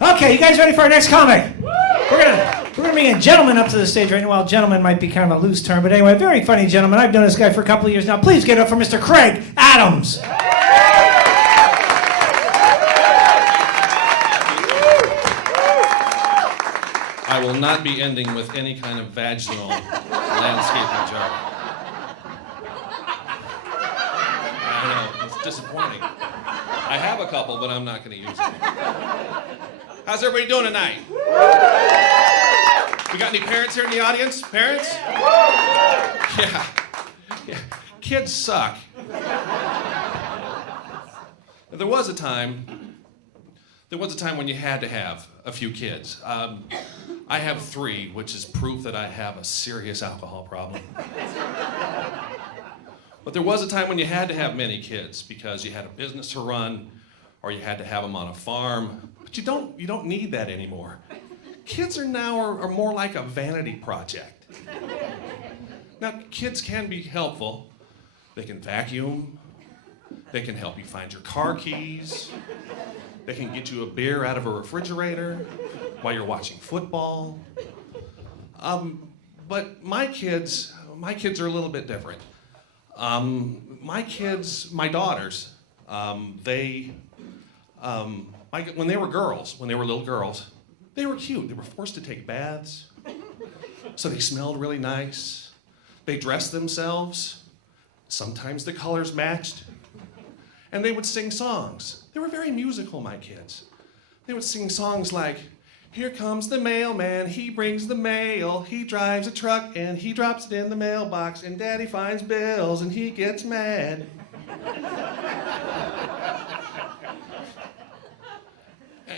Okay, you guys ready for our next comic? We're gonna bring a gentleman up to the stage right now. Well, gentleman might be kind of a loose term, but anyway, very funny gentleman. I've known this guy for a couple of years now. Please get up for Mr. Craig Adams. I will not be ending with any kind of vaginal landscaping joke. I know, it's disappointing. I have a couple, but I'm not going to use them. How's everybody doing tonight? We got any parents here in the audience? Parents? Yeah. Kids suck. There was a time when you had to have a few kids. I have 3, which is proof that I have a serious alcohol problem. But there was a time when you had to have many kids because you had a business to run or you had to have them on a farm. But you don't need that anymore. Kids are more like a vanity project. Now, kids can be helpful. They can vacuum. They can help you find your car keys. They can get you a beer out of a refrigerator while you're watching football. But my kids are a little bit different. My daughters, when they were little girls, they were cute. They were forced to take baths, so they smelled really nice. They dressed themselves. Sometimes the colors matched. And they would sing songs. They were very musical, my kids. They would sing songs like, "Here comes the mailman, he brings the mail, he drives a truck and he drops it in the mailbox, and Daddy finds bills and he gets mad."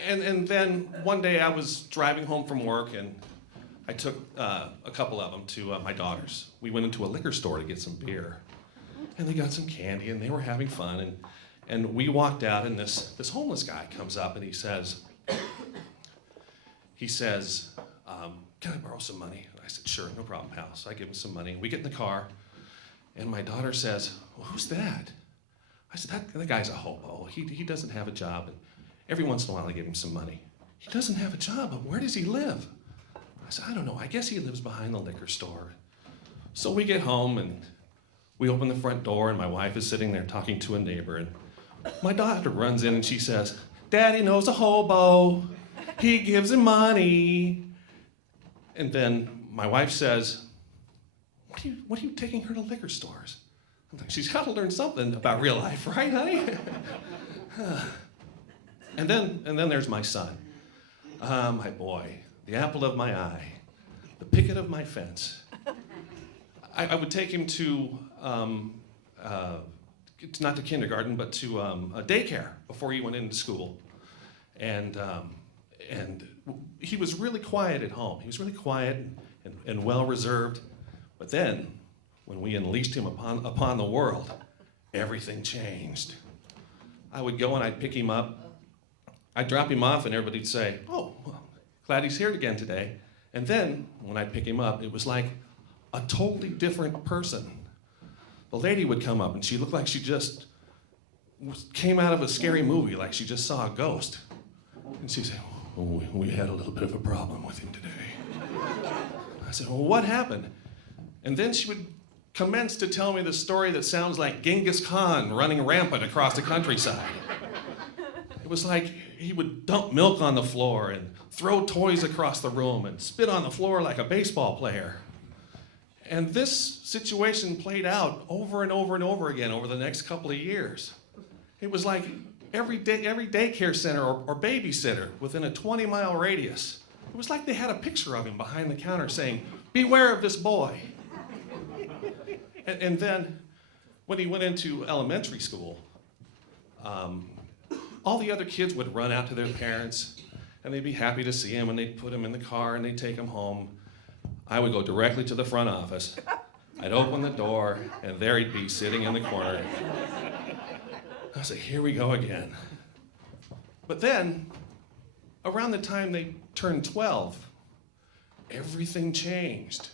And then one day I was driving home from work and I took a couple of them to my daughters. We went into a liquor store to get some beer. And they got some candy and they were having fun. And we walked out and this homeless guy comes up and he says, "Can I borrow some money?" And I said, "Sure, no problem, pal." So I give him some money. We get in the car and my daughter says, "Well, who's that?" I said, that guy's a hobo. He doesn't have a job. And every once in a while I give him some money. "He doesn't have a job, but where does he live?" I said, "I don't know. I guess he lives behind the liquor store." So we get home and we open the front door and my wife is sitting there talking to a neighbor. And my daughter runs in and she says, "Daddy knows a hobo. He gives him money." And then my wife says, what are you taking her to liquor stores?" I'm like, "She's got to learn something about real life, right, honey?" And then there's my son. My boy, the apple of my eye, the picket of my fence. I would take him to, not to kindergarten, but to a daycare before he went into school. And he was really quiet at home. He was really quiet and well-reserved. But then, when we unleashed him upon the world, everything changed. I would go and I'd pick him up. I'd drop him off and everybody'd say, "Oh, well, glad he's here again today." And then, when I'd pick him up, it was like a totally different person. The lady would come up and she looked like she just came out of a scary movie, like she just saw a ghost. And she'd say, "Oh, we had a little bit of a problem with him today." I said, "Well, what happened?" And then she would commence to tell me the story that sounds like Genghis Khan running rampant across the countryside. It was like he would dump milk on the floor and throw toys across the room and spit on the floor like a baseball player. And this situation played out over and over and over again over the next couple of years. It was like every daycare center or babysitter within a 20-mile radius, it was like they had a picture of him behind the counter saying, "Beware of this boy." And then when he went into elementary school, all the other kids would run out to their parents and they'd be happy to see him and they'd put him in the car and they'd take him home. I would go directly to the front office. I'd open the door and there he'd be sitting in the corner. I say, "Here we go again." But then, around the time they turned 12, everything changed.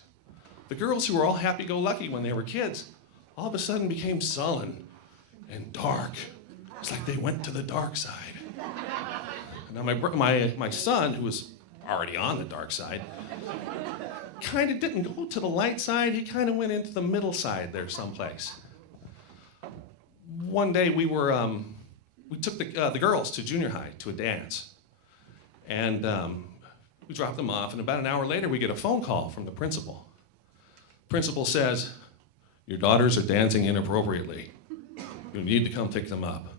The girls who were all happy-go-lucky when they were kids all of a sudden became sullen and dark. It's like they went to the dark side. Now my son, who was already on the dark side, kind of didn't go to the light side. He kind of went into the middle side there someplace. One day we took the girls to junior high to a dance. And we dropped them off, and about an hour later we get a phone call from the principal. Principal says, "Your daughters are dancing inappropriately. You need to come pick them up."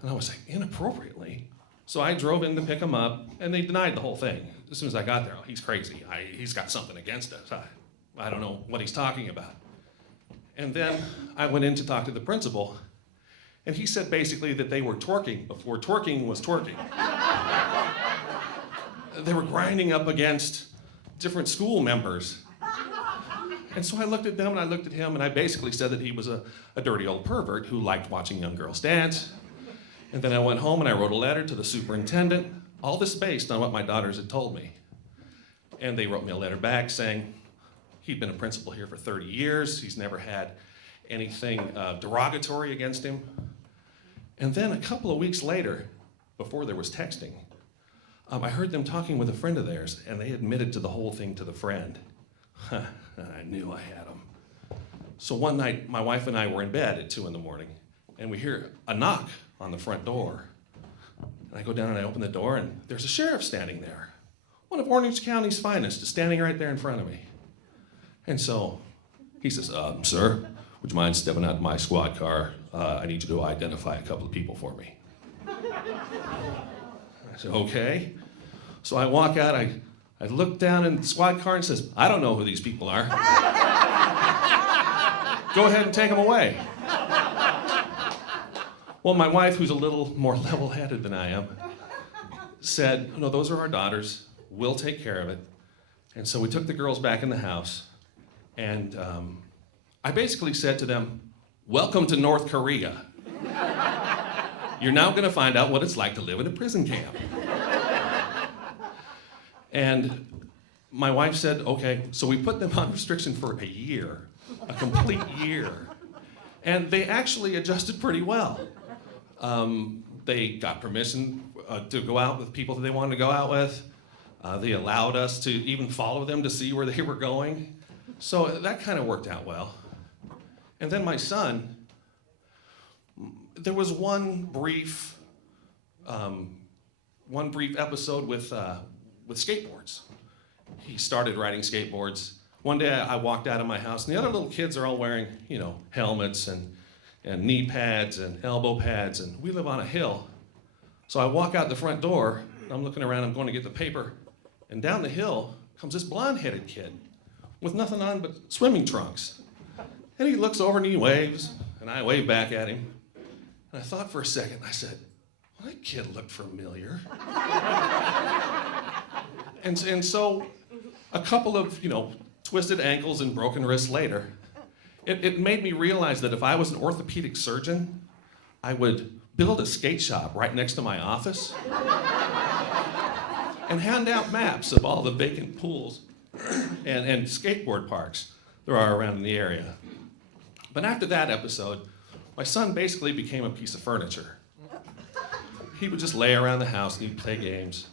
And I was like, inappropriately? So I drove in to pick them up, and they denied the whole thing. As soon as I got there, he's crazy. He's got something against us. I don't know what he's talking about. And then I went in to talk to the principal, and he said basically that they were twerking before twerking was twerking. They were grinding up against different school members. And so I looked at them and I looked at him, and I basically said that he was a dirty old pervert who liked watching young girls dance. And then I went home and I wrote a letter to the superintendent, all this based on what my daughters had told me. And they wrote me a letter back saying he'd been a principal here for 30 years, he's never had anything derogatory against him. And then a couple of weeks later, before there was texting, I heard them talking with a friend of theirs, and they admitted to the whole thing to the friend. I knew I had them. So one night, my wife and I were in bed at 2 in the morning, and we hear a knock on the front door. And I go down and I open the door, and there's a sheriff standing there. One of Orange County's finest is standing right there in front of me. And so he says, "Sir, would you mind stepping out to my squad car? I need you to identify a couple of people for me." I said, "Okay." So I walk out, I look down in the squad car and says, "I don't know who these people are. Go ahead and take them away." Well, my wife, who's a little more level-headed than I am, said, "No, those are our daughters. We'll take care of it." And so we took the girls back in the house, and I basically said to them, "Welcome to North Korea. You're now going to find out what it's like to live in a prison camp." And my wife said, "Okay." So we put them on restriction for a year, a complete year. And they actually adjusted pretty well. They got permission to go out with people that they wanted to go out with. They allowed us to even follow them to see where they were going. So that kind of worked out well. And then my son, there was one brief episode with skateboards. He started riding skateboards. One day I walked out of my house, and the other little kids are all wearing, helmets and knee pads and elbow pads, and we live on a hill. So I walk out the front door, and I'm looking around, I'm going to get the paper, and down the hill comes this blonde-headed kid with nothing on but swimming trunks. And he looks over and he waves, and I wave back at him. And I thought for a second, I said, "Well, that kid looked familiar." And so a couple of, twisted ankles and broken wrists later, it made me realize that if I was an orthopedic surgeon, I would build a skate shop right next to my office and hand out maps of all the vacant pools and skateboard parks there are around in the area. But after that episode, my son basically became a piece of furniture. He would just lay around the house and he'd play games.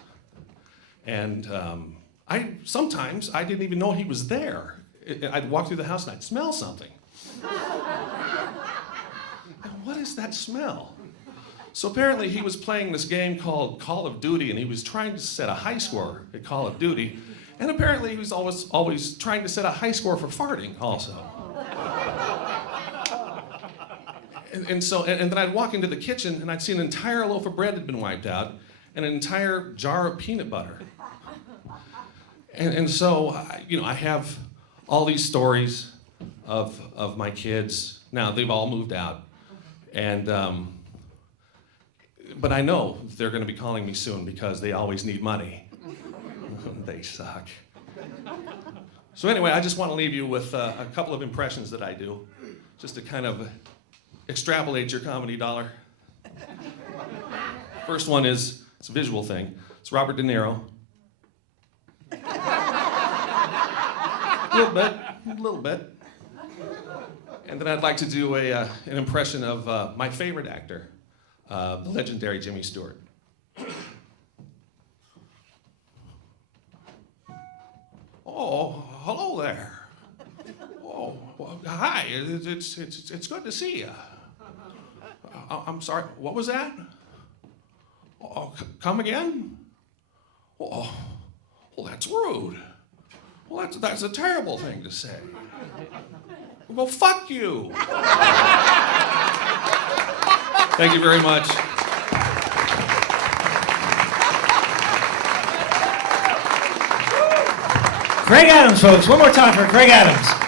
And sometimes I didn't even know he was there. I'd walk through the house and I'd smell something. What is that smell? So apparently he was playing this game called Call of Duty, and he was trying to set a high score at Call of Duty. And apparently he was always trying to set a high score for farting also. And then I'd walk into the kitchen and I'd see an entire loaf of bread had been wiped out and an entire jar of peanut butter. And so, I have all these stories of my kids. Now, they've all moved out. And, but I know they're going to be calling me soon because they always need money. They suck. So anyway, I just want to leave you with a couple of impressions that I do, just to kind of extrapolate your comedy dollar. First one is, it's a visual thing. It's Robert De Niro. A little bit. And then I'd like to do an impression of my favorite actor, the legendary Jimmy Stewart. hello there. Oh, well, hi. It's good to see you. I'm sorry. What was that? Oh, come again? Oh, well, that's rude. Well, that's a terrible thing to say. Well, fuck you. Thank you very much. Craig Adams, folks. One more time for Craig Adams.